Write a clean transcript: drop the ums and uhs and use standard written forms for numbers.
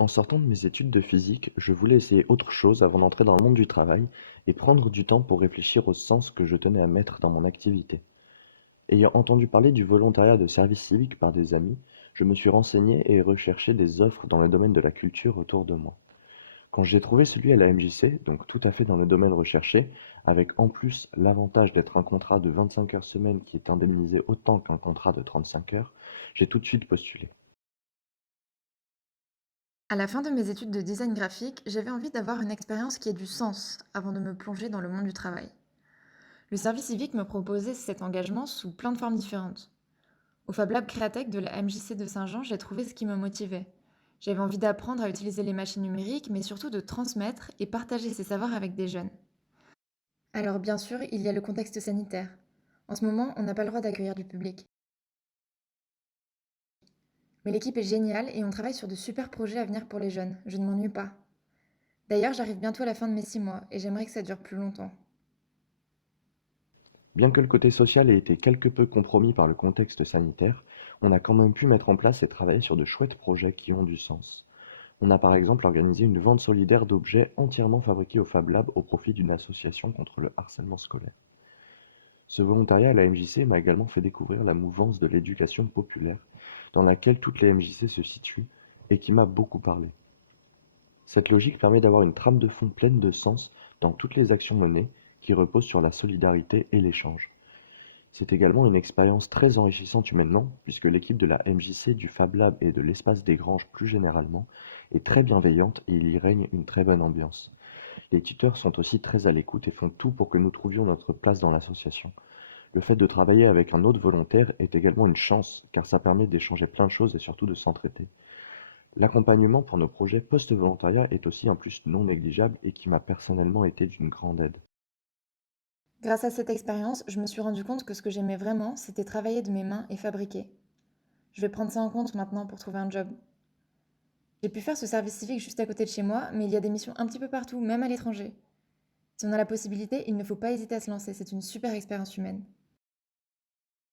En sortant de mes études de physique, je voulais essayer autre chose avant d'entrer dans le monde du travail et prendre du temps pour réfléchir au sens que je tenais à mettre dans mon activité. Ayant entendu parler du volontariat de service civique par des amis, je me suis renseigné et recherché des offres dans le domaine de la culture autour de moi. Quand j'ai trouvé celui à la MJC, donc tout à fait dans le domaine recherché, avec en plus l'avantage d'être un contrat de 25 heures semaine qui est indemnisé autant qu'un contrat de 35 heures, j'ai tout de suite postulé. À la fin de mes études de design graphique, j'avais envie d'avoir une expérience qui ait du sens avant de me plonger dans le monde du travail. Le service civique me proposait cet engagement sous plein de formes différentes. Au Fab Lab Créatech de la MJC de Saint-Jean, j'ai trouvé ce qui me motivait. J'avais envie d'apprendre à utiliser les machines numériques, mais surtout de transmettre et partager ces savoirs avec des jeunes. Alors bien sûr, il y a le contexte sanitaire. En ce moment, on n'a pas le droit d'accueillir du public. Mais l'équipe est géniale et on travaille sur de super projets à venir pour les jeunes. Je ne m'ennuie pas. D'ailleurs, j'arrive bientôt à la fin de mes 6 mois et j'aimerais que ça dure plus longtemps. Bien que le côté social ait été quelque peu compromis par le contexte sanitaire, on a quand même pu mettre en place et travailler sur de chouettes projets qui ont du sens. On a par exemple organisé une vente solidaire d'objets entièrement fabriqués au Fab Lab au profit d'une association contre le harcèlement scolaire. Ce volontariat à la MJC m'a également fait découvrir la mouvance de l'éducation populaire, dans laquelle toutes les MJC se situent, et qui m'a beaucoup parlé. Cette logique permet d'avoir une trame de fond pleine de sens dans toutes les actions menées, qui reposent sur la solidarité et l'échange. C'est également une expérience très enrichissante humainement, puisque l'équipe de la MJC, du Fab Lab et de l'Espace des Granges plus généralement est très bienveillante et il y règne une très bonne ambiance. Les tuteurs sont aussi très à l'écoute et font tout pour que nous trouvions notre place dans l'association. Le fait de travailler avec un autre volontaire est également une chance, car ça permet d'échanger plein de choses et surtout de s'entraider. L'accompagnement pour nos projets post-volontariat est aussi un plus non négligeable et qui m'a personnellement été d'une grande aide. Grâce à cette expérience, je me suis rendu compte que ce que j'aimais vraiment, c'était travailler de mes mains et fabriquer. Je vais prendre ça en compte maintenant pour trouver un job. J'ai pu faire ce service civique juste à côté de chez moi, mais il y a des missions un petit peu partout, même à l'étranger. Si on a la possibilité, il ne faut pas hésiter à se lancer, c'est une super expérience humaine.